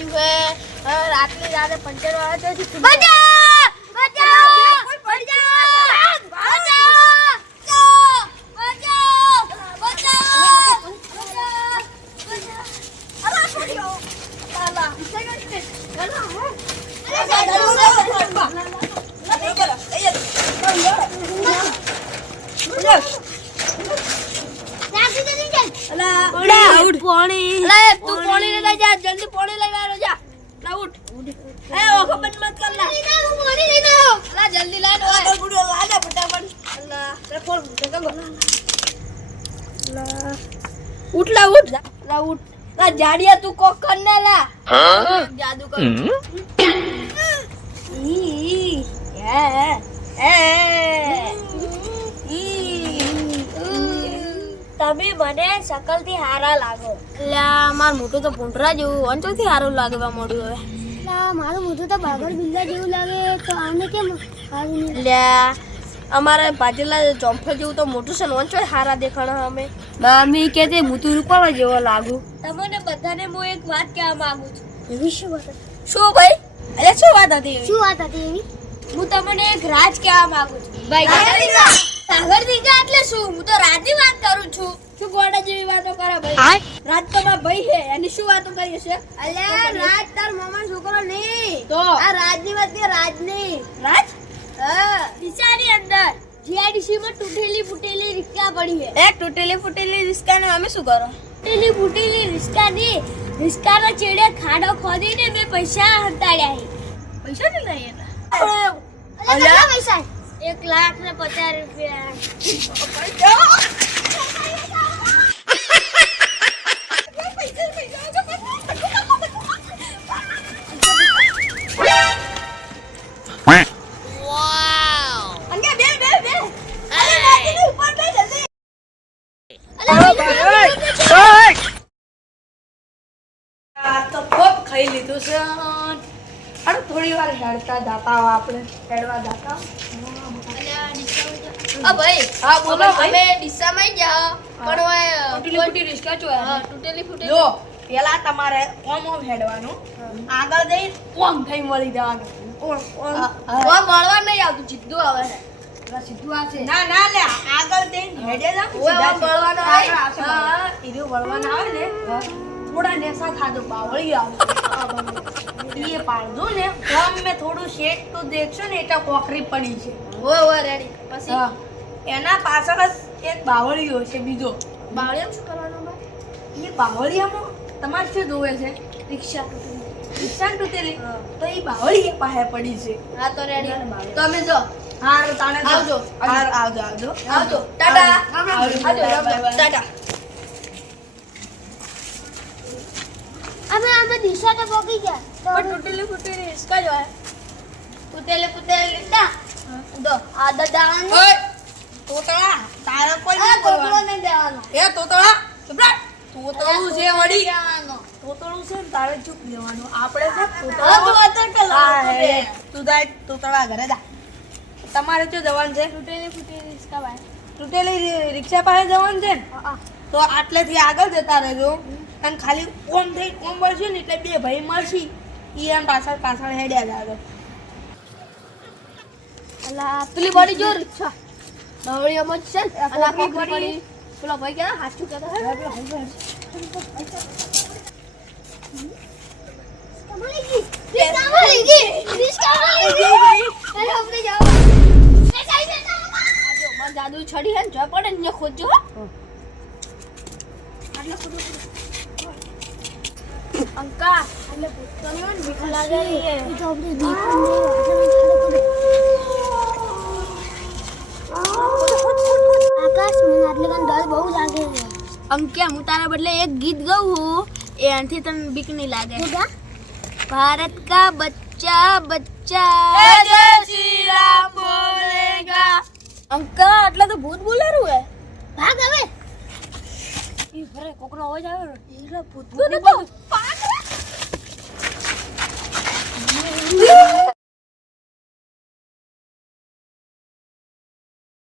ગયું છે રાતની રાતે પંચર વાળા તો जल्दी पानी लगा लो जा ना उठ ए ओखो बंद मत कर ला पानी लेना हो ला जल्दी ला लो बुढ़ो ला दे फटाफट अल्लाह रे फोन देखो ला उठ ला उठ ला जाड़िया तू को करने ला हां जादू कर તમે મને શકલ થી હારા લાગો લા માર મોટું તો ભૂંડરા જેવું વંચો થી હારું લાગવા મોડ્યું હવે લા મારું મોટું તો બાબર બિલ્લા જેવું લાગે તો આને કેમ હારું નહીં લા અમારે પાજેલા જોંફો જેવું તો મોટું છે વંચો હારા દેખાણા અમે મામી કે તે મોટું રૂપાળા જેવો લાગુ તમને બધાને હું એક વાત કહેવા માંગુ છું એવી શું વાત શું ભાઈ અરે શું વાત હતી એવી હું તમને એક રાજ કહેવા માંગુ છું ભાઈ સાગર દીકા એટલે શું હું તો રાજની વાત કરું છું શું ગોડા જેવી વાતો કરે ભાઈ રાજ તો મારા ભાઈ છે એની શું વાતો કરી છે અલ્યા રાજ તાર મામા છોકરો નહીં તો આ રાજની વાત છે રાજની રાજ હા દિશાની અંદર જીઆઈડીસી માં તૂટેલી ફૂટેલી રિક્ષા પડી છે એ તૂટેલી ફૂટેલી રિક્ષા ને અમે શું કરો તૂટેલી ફૂટેલી રિક્ષા ની રિક્ષાના છેડે ખાડો ખોદીને મે પૈસા હંતાડ્યા છે પૈસા ને લઈ એના અલ્યા પૈસા 1,50,000 રૂપિયા ખાઈ લીધું છે અરે થોડી વાર હેડતા જાતા આપણે હેડવા જાતા આ ભાઈ હા બોલો અમે ડીસામાં જા પણ ઓય તૂટેલી રિક્ષા જો હા તૂટેલી ફૂટેલી જો પેલા તમારે ઓમ હેડવાનું આગળ જઈ ઓમ થઈ મળી જવાનું ઓમ મળવા નહીં આવતું સીધું આવે છે સીધું આ છે ના ના લે આગળ જઈને હેડે જા ઓય મળવાનો આવે હા ઈરો મળવાનો આવે ને થોડા નેસા ખાધો બાવળી આવે ये पाड़ो ने गाम में थोड़ू शेड तो देखशो ने एटा कोकरी पड़ी છે ઓય રેડી પછી એના પાછળ એક બાવળીયો છે બીજો બાવળિયામાં શું કરવાનું ભાઈ એ બાવળિયામાં તમારે શું જોવે છે રિક્ષા તૂટેલી તો એ બાવળી પાસે પડી છે હા તો રેડી તો અમે જો હા તાણે આવજો આવજો ટાટા આવજો ટાટા અમે દિશા તો પોકી ગયા પણ તૂટેલી ફૂટેલી રિક્ષા જો તૂટેલી રિક્ષા દો આ દાદાન ઓય તોતળા તારે કોઈ નહીં બોલવાનો નહીં દેવાનો એ તોતળા ચૂપ રહે તોતળું છે વડી તોતળું છે ને તારે ચૂપ લેવાનું આપણે છે તોતળા તું જાય તોતળા ઘરે જા તમારે શું જવાનું છે તૂટેલી ફૂટેલી રિક્ષા પાસે તૂટેલી રિક્ષા પાસે જવાનું છે તો આટલેથી આગળ જતા રહેજો અને ખાલી ઓમ થઈ ઓમ મળશે ને એટલે બે ભાઈ મળશે ઈ એમ પાછળ હેડ્યા જાગો અલા પેલી બડી જો રિક્ષા બાવળી અમજ છે અલા પકડી પેલો ભાઈ કે હાચું કહેતો હે જાદુ છડી હે જો પડે ને ખોજો આટલા ખોજો અંકા એટલે તમે ભીખ લાગે છે તો આપણે ભીખ આકાશ મને આટલે કાન ડર બહુ લાગે છે અંકિયા હું તારા બદલે એક ગીત ગાઉં હું એનાથી તને બીક નહીં લાગે ભારત કા બચ્ચા બચ્ચા જય શ્રી રામ બોલેગા અંકા આટલા તો ભૂત બોલેરું હે ભાગ હવે ઈ ભરે કોકનો અવાજ આવે ને એલા ભૂત બોલે ભાગ